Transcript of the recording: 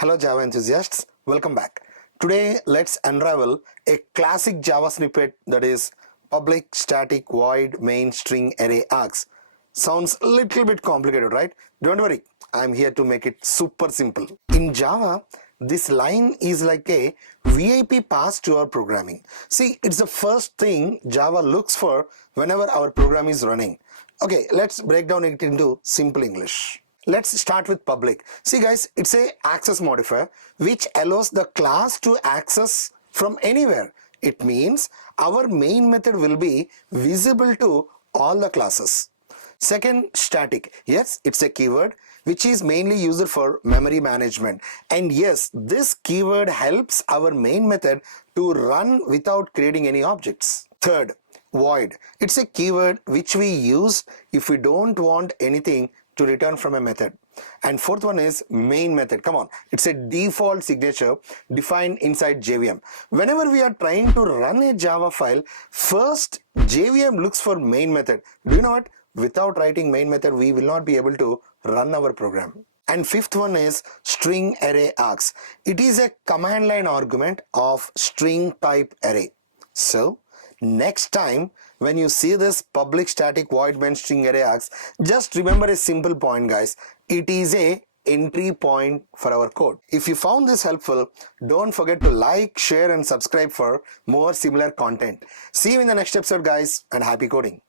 Hello Java enthusiasts, welcome back. Today let's unravel a classic Java snippet, that is public static void main string array args. Sounds a little bit complicated, right? Don't worry, I'm here to make it super simple. In Java, this line is like a VIP pass to our programming. See, it's the first thing Java looks for whenever our program is running. Okay, let's break down it into simple English. Let's start with public. See guys, it's a access modifier which allows the class to access from anywhere. It means our main method will be visible to all the classes. Second, static. Yes, it's a keyword which is mainly used for memory management. And yes, this keyword helps our main method to run without creating any objects. Third, void. It's a keyword which we use if we don't want anything to return from a method. And fourth one is main method. Come on, it's a default signature defined inside JVM. Whenever we are trying to run a Java file, first JVM looks for main method. Do you know what? Without writing main method, we will not be able to run our program. And fifth one is string array args. It is a command line argument of string type array. So next time when you see this public static void main string array args, just remember a simple point guys. It is a entry point for our code. If you found this helpful, don't forget to like, share and subscribe for more similar content. See you in the next episode guys, and happy coding.